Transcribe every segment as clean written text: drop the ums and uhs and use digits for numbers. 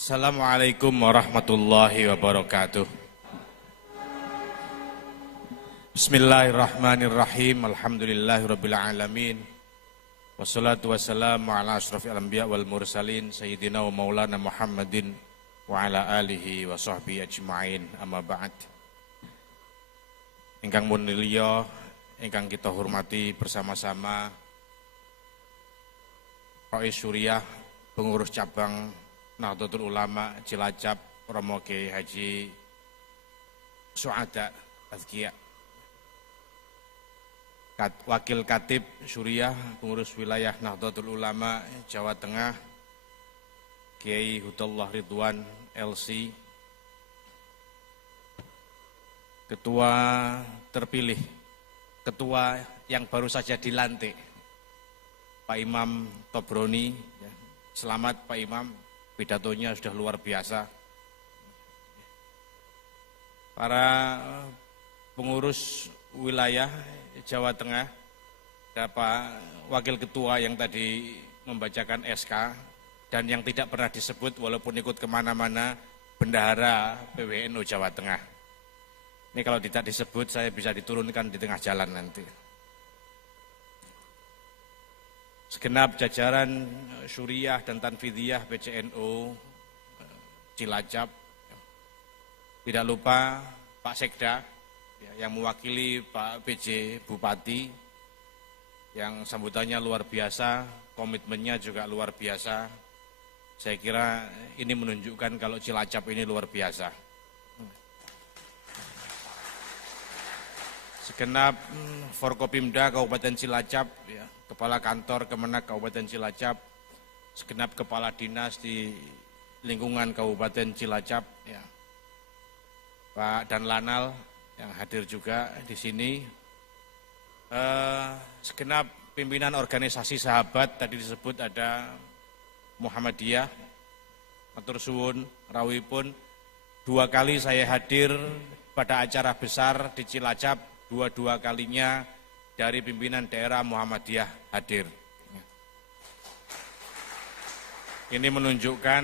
Assalamualaikum warahmatullahi wabarakatuh. Bismillahirrahmanirrahim. Alhamdulillahirabbil alamin. Wassalatu wassalamu ala asyrafil anbiya wal mursalin sayyidina wa maulana Muhammadin wa ala alihi wa sahbihi ajmain. Amma ba'd. Ingkang munilya, ingkang kita hormati bersama-sama Rais Suriah, pengurus cabang Nahdlatul Ulama Cilacap, Romo Kiai Haji Suada Azkia, Wakil Katib Suriah, pengurus wilayah Nahdlatul Ulama Jawa Tengah, Kiai Hudullah Ridwan LC, Ketua terpilih, Ketua yang baru saja dilantik, Pak Imam Tobroni. Selamat Pak Imam, pidatonya sudah luar biasa. Para pengurus wilayah Jawa Tengah, Pak Wakil Ketua yang tadi membacakan SK, dan yang tidak pernah disebut walaupun ikut kemana-mana, Bendahara PWNU Jawa Tengah. Ini kalau tidak disebut saya bisa diturunkan di tengah jalan nanti. Segenap jajaran Suriah dan Tanfidiyah PCNU Cilacap, tidak lupa Pak Sekda yang mewakili Pak PJ Bupati, yang sambutannya luar biasa, komitmennya juga luar biasa. Saya kira ini menunjukkan kalau Cilacap ini luar biasa. Segenap Forkopimda Kabupaten Cilacap, Kepala Kantor Kemenak Kabupaten Cilacap, segenap kepala dinas di lingkungan Kabupaten Cilacap, Pak Danlanal yang hadir juga di sini, segenap pimpinan organisasi sahabat, tadi disebut ada Muhammadiyah, matur suwun rawuhipun. 2 kali saya hadir pada acara besar di Cilacap, 2 kalinya dari pimpinan daerah Muhammadiyah hadir. Ini menunjukkan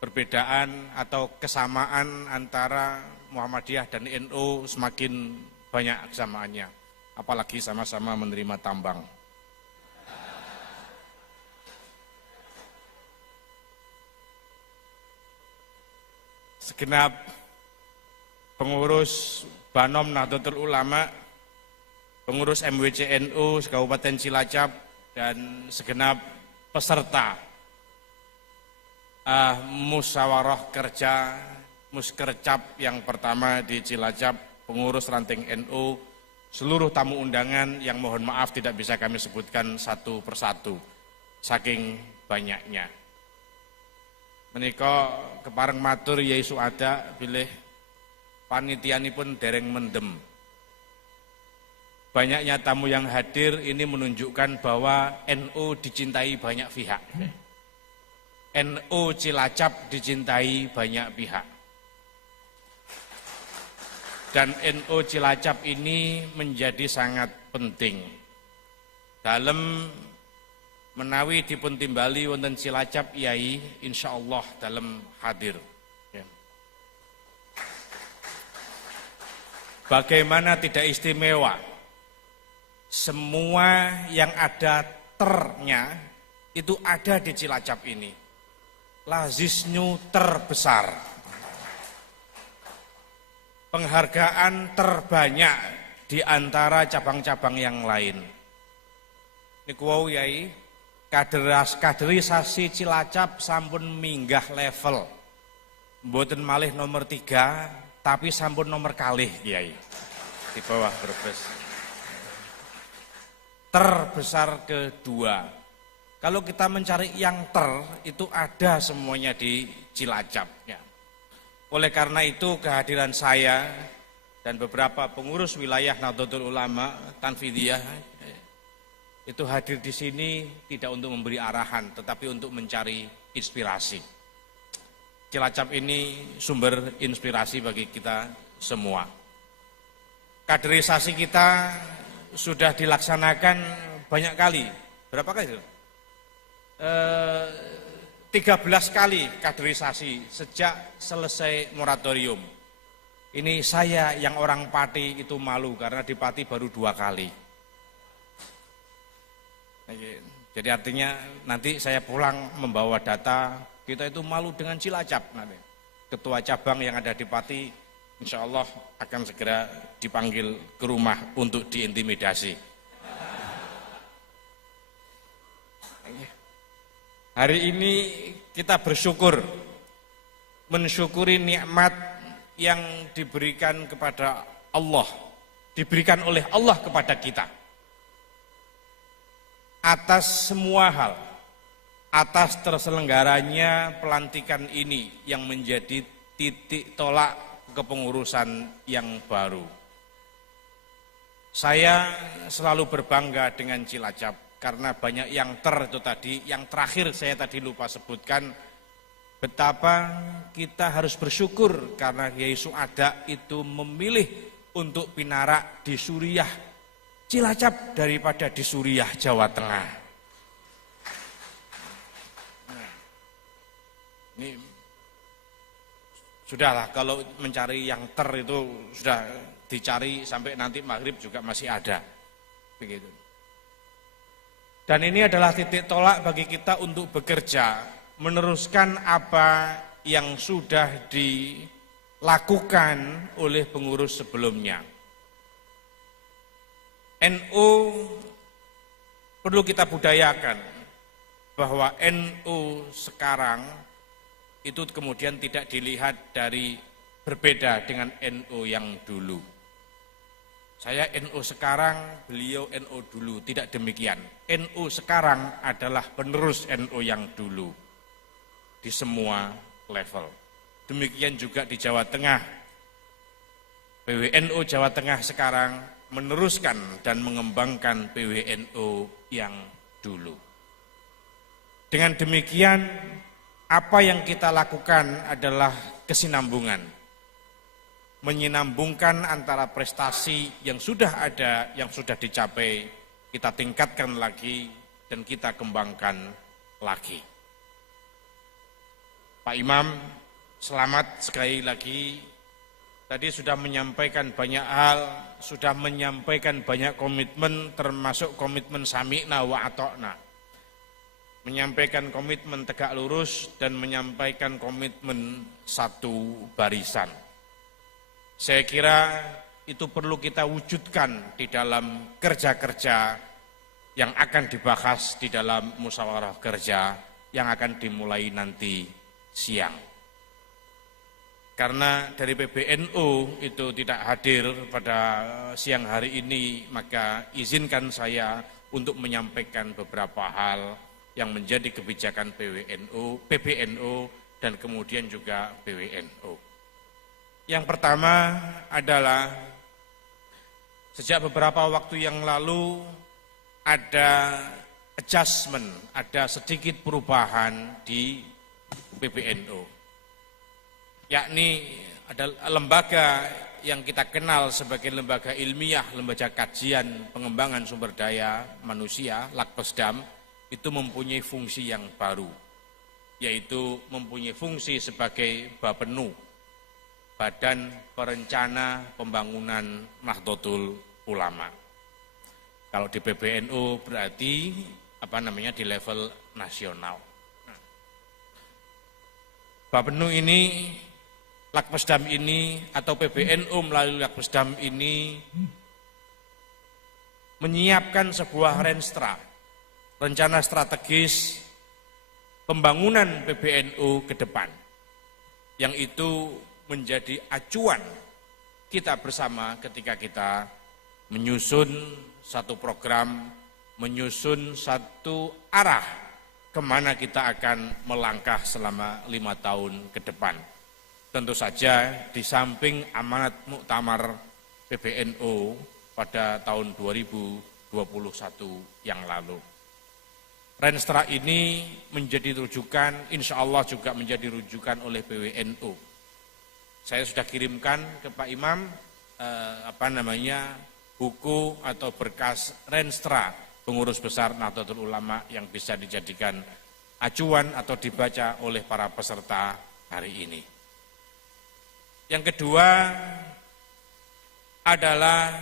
perbedaan atau kesamaan antara Muhammadiyah dan NU semakin banyak kesamaannya, apalagi sama-sama menerima tambang. Segenap pengurus Banom Nahdlatul Ulama, pengurus MWCNU Kabupaten Cilacap, dan segenap peserta musyawarah kerja Muskercap yang pertama di Cilacap, pengurus ranting NU, seluruh tamu undangan yang mohon maaf tidak bisa kami sebutkan satu persatu, saking banyaknya. Menika kepareng matur Yai Suada bilih panitianipun dereng mendem. Banyaknya tamu yang hadir ini menunjukkan bahwa NU dicintai banyak pihak. NU Cilacap dicintai banyak pihak. Dan NU Cilacap ini menjadi sangat penting. Dalam menawi dipun timbali wonten Cilacap Yai, insyaallah dalam hadir. Bagaimana tidak istimewa? Semua yang ada ternya itu ada di Cilacap ini. Lazisnu terbesar. Penghargaan terbanyak di antara cabang-cabang yang lain. Niku wau Yai, kaderisasi Cilacap sampun minggah level. Mboten malih nomor 3, tapi sampun nomor kalih Kiai, di bawah Brebes. Terbesar kedua. Kalau kita mencari yang itu ada semuanya di Cilacap. Oleh karena itu kehadiran saya dan beberapa pengurus wilayah Nahdlatul Ulama Tanfidiyah itu hadir di sini tidak untuk memberi arahan, tetapi untuk mencari inspirasi. Cilacap ini sumber inspirasi bagi kita semua. Kaderisasi kita sudah dilaksanakan banyak kali. Berapa kali itu? 13 kali kaderisasi sejak selesai moratorium. Ini saya yang orang Pati itu malu karena di Pati baru 2 kali. Jadi artinya nanti saya pulang membawa data, kita itu malu dengan Cilacap nanti. Ketua cabang yang ada di Pati insya Allah akan segera dipanggil ke rumah untuk diintimidasi. Hari ini kita bersyukur, mensyukuri nikmat yang diberikan kepada Allah, diberikan oleh Allah kepada kita. Atas semua hal, atas terselenggaranya pelantikan ini yang menjadi titik tolak kepengurusan yang baru. Saya selalu berbangga dengan Cilacap karena banyak yang itu tadi, yang terakhir saya tadi lupa sebutkan betapa kita harus bersyukur karena Kiai Suada itu memilih untuk pinarak di Suriah Cilacap daripada di Suriah Jawa Tengah. Ini sudahlah, kalau mencari yang itu sudah dicari sampai nanti maghrib juga masih ada, begitu. Dan ini adalah titik tolak bagi kita untuk bekerja, meneruskan apa yang sudah dilakukan oleh pengurus sebelumnya. NU perlu kita budayakan bahwa NU sekarang itu kemudian tidak dilihat dari berbeda dengan NU yang dulu. Saya NU sekarang, beliau NU dulu, tidak demikian. NU sekarang adalah penerus NU yang dulu di semua level. Demikian juga di Jawa Tengah. PWNU Jawa Tengah sekarang meneruskan dan mengembangkan PWNU yang dulu. Dengan demikian, apa yang kita lakukan adalah kesinambungan. Menyinambungkan antara prestasi yang sudah ada, yang sudah dicapai, kita tingkatkan lagi dan kita kembangkan lagi. Pak Imam, selamat sekali lagi. Tadi sudah menyampaikan banyak hal, sudah menyampaikan banyak komitmen, termasuk komitmen sami'na wa ata'na. Menyampaikan komitmen tegak lurus dan menyampaikan komitmen satu barisan. Saya kira itu perlu kita wujudkan di dalam kerja-kerja yang akan dibahas di dalam musyawarah kerja yang akan dimulai nanti siang. Karena dari PBNU itu tidak hadir pada siang hari ini, maka izinkan saya untuk menyampaikan beberapa hal yang menjadi kebijakan PBNU dan kemudian juga PWNU. Yang pertama adalah sejak beberapa waktu yang lalu ada adjustment, ada sedikit perubahan di PBNU. Yakni ada lembaga yang kita kenal sebagai lembaga ilmiah, lembaga kajian pengembangan sumber daya manusia, Lakpesdam, itu mempunyai fungsi yang baru, yaitu mempunyai fungsi sebagai Bapenu, Badan Perencana Pembangunan Nahdlatul Ulama. Kalau di PBNU berarti di level nasional. Bapenu ini, Lakpesdam ini atau PBNU melalui Lakpesdam ini menyiapkan sebuah renstra, rencana strategis pembangunan PBNU ke depan, yang itu menjadi acuan kita bersama ketika kita menyusun satu program, menyusun satu arah kemana kita akan melangkah selama 5 tahun ke depan. Tentu saja di samping amanat muktamar PBNU pada tahun 2021 yang lalu. Renstra ini menjadi rujukan, insya Allah juga menjadi rujukan oleh PWNU. Saya sudah kirimkan ke Pak Imam buku atau berkas Renstra pengurus besar Nahdlatul Ulama yang bisa dijadikan acuan atau dibaca oleh para peserta hari ini. Yang kedua adalah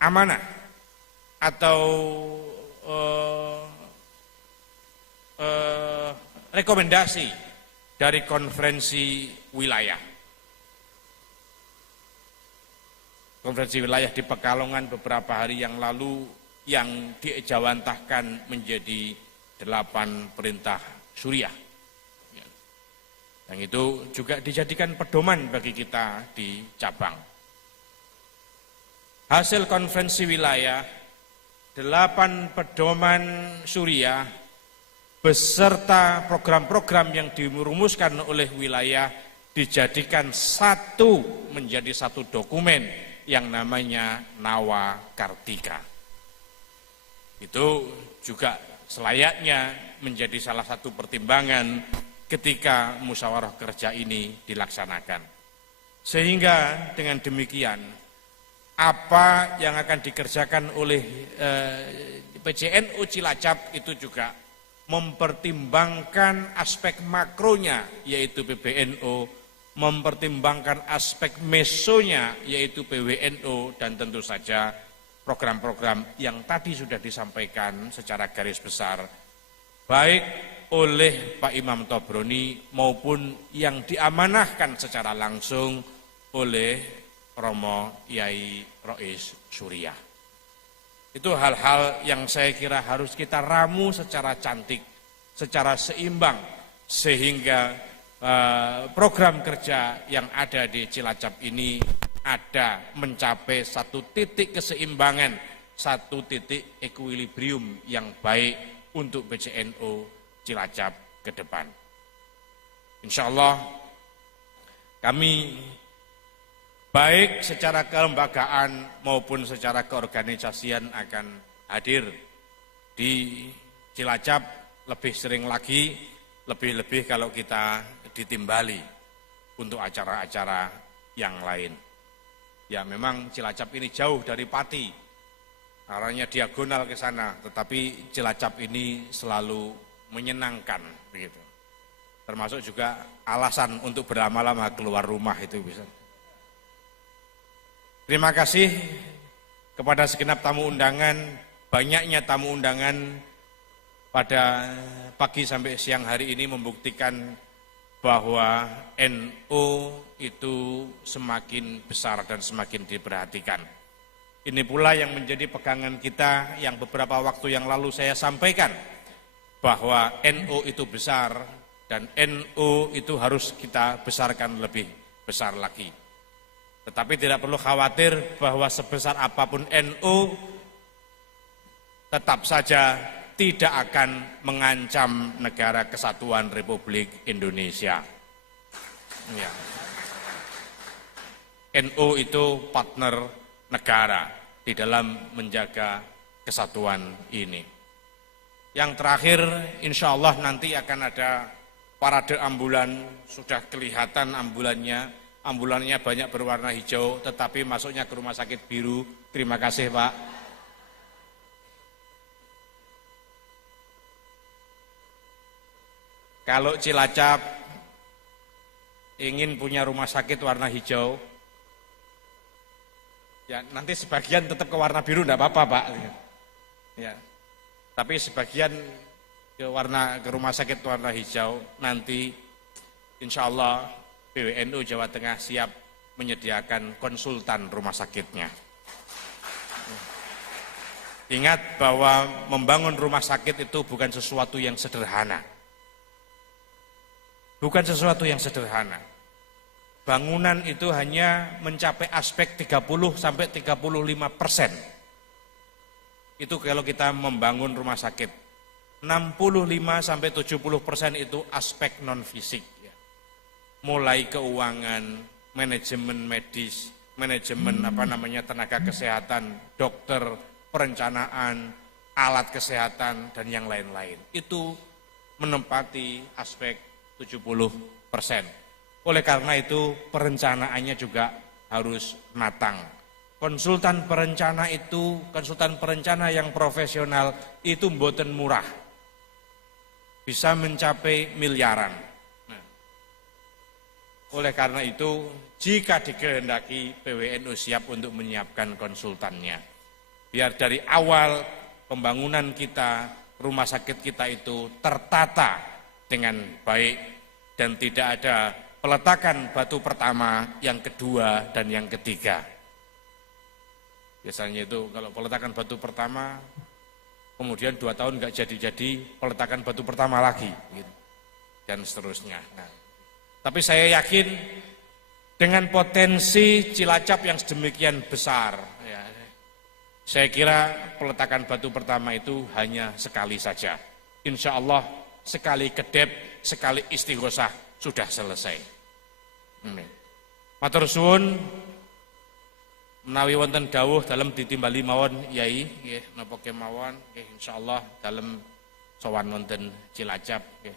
amanah atau rekomendasi dari konferensi wilayah. Konferensi wilayah di Pekalongan beberapa hari yang lalu yang diejawantahkan menjadi 8 perintah Suriah. Yang itu juga dijadikan pedoman bagi kita di cabang. Hasil konferensi wilayah, 8 pedoman Suriah beserta program-program yang dirumuskan oleh wilayah dijadikan menjadi satu dokumen yang namanya Nawakartika. Itu juga selayaknya menjadi salah satu pertimbangan ketika musyawarah kerja ini dilaksanakan. Sehingga dengan demikian, apa yang akan dikerjakan oleh PCNU Cilacap itu juga mempertimbangkan aspek makronya, yaitu PBNU, mempertimbangkan aspek mesonya, yaitu PWNU, dan tentu saja program-program yang tadi sudah disampaikan secara garis besar, baik oleh Pak Imam Tobroni maupun yang diamanahkan secara langsung oleh Romo Yai Rois Suriah. Itu hal-hal yang saya kira harus kita ramu secara cantik, secara seimbang, sehingga program kerja yang ada di Cilacap ini ada mencapai satu titik keseimbangan, satu titik equilibrium yang baik untuk PCNU Cilacap ke depan. Insya Allah kami baik secara kelembagaan maupun secara keorganisasian akan hadir di Cilacap lebih sering lagi, lebih-lebih kalau kita ditimbali untuk acara-acara yang lain. Ya memang Cilacap ini jauh dari Pati, arahnya diagonal ke sana, tetapi Cilacap ini selalu menyenangkan begitu. Termasuk juga alasan untuk berlama-lama keluar rumah itu bisa. Terima kasih kepada segenap tamu undangan, banyaknya tamu undangan pada pagi sampai siang hari ini membuktikan bahwa NU itu semakin besar dan semakin diperhatikan. Ini pula yang menjadi pegangan kita yang beberapa waktu yang lalu saya sampaikan, bahwa NU itu besar dan NU itu harus kita besarkan lebih besar lagi. Tetapi tidak perlu khawatir bahwa sebesar apapun NU tetap saja tidak akan mengancam negara kesatuan Republik Indonesia. Ya. NU itu partner negara di dalam menjaga kesatuan ini. Yang terakhir, insya Allah nanti akan ada parade ambulan, sudah kelihatan ambulannya. Ambulannya banyak berwarna hijau, tetapi masuknya ke rumah sakit biru. Terima kasih Pak. Kalau Cilacap ingin punya rumah sakit warna hijau, ya nanti sebagian tetap ke warna biru, enggak apa-apa Pak. Ya, tapi sebagian ke rumah sakit warna hijau, nanti insya Allah PWNU Jawa Tengah siap menyediakan konsultan rumah sakitnya. Ingat bahwa membangun rumah sakit itu bukan sesuatu yang sederhana. Bukan sesuatu yang sederhana. Bangunan itu hanya mencapai aspek 30-35%. Itu kalau kita membangun rumah sakit. 65-70% itu aspek non fisik. Mulai keuangan, manajemen medis, manajemen tenaga kesehatan, dokter, perencanaan, alat kesehatan, dan yang lain-lain. Itu menempati aspek 70%. Oleh karena itu perencanaannya juga harus matang. Konsultan perencana yang profesional itu mboten murah. bisa mencapai miliaran. Nah, oleh karena itu, jika dikehendaki, PWNU siap untuk menyiapkan konsultannya. Biar dari awal pembangunan kita, rumah sakit kita itu tertata dengan baik dan tidak ada peletakan batu pertama, yang kedua, dan yang ketiga. Biasanya itu kalau peletakan batu pertama, kemudian 2 tahun nggak jadi-jadi, peletakan batu pertama lagi, gitu. Dan seterusnya. Nah, tapi saya yakin dengan potensi Cilacap yang sedemikian besar, ya, saya kira peletakan batu pertama itu hanya sekali saja. Insya Allah sekali kedep, sekali istighosah sudah selesai. Matur suwun, menawi wonten dawuh dalam ditimbali mawon Yai, nggih napa kemawon, nggih insyaallah dalam sowan wonten Cilacap nggih.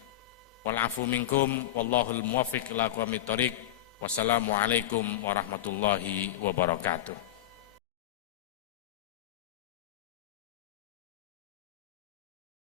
Wal afu minkum wallahul muwaffiq ila aqwamit thoriq. Wassalamualaikum warahmatullahi wabarakatuh.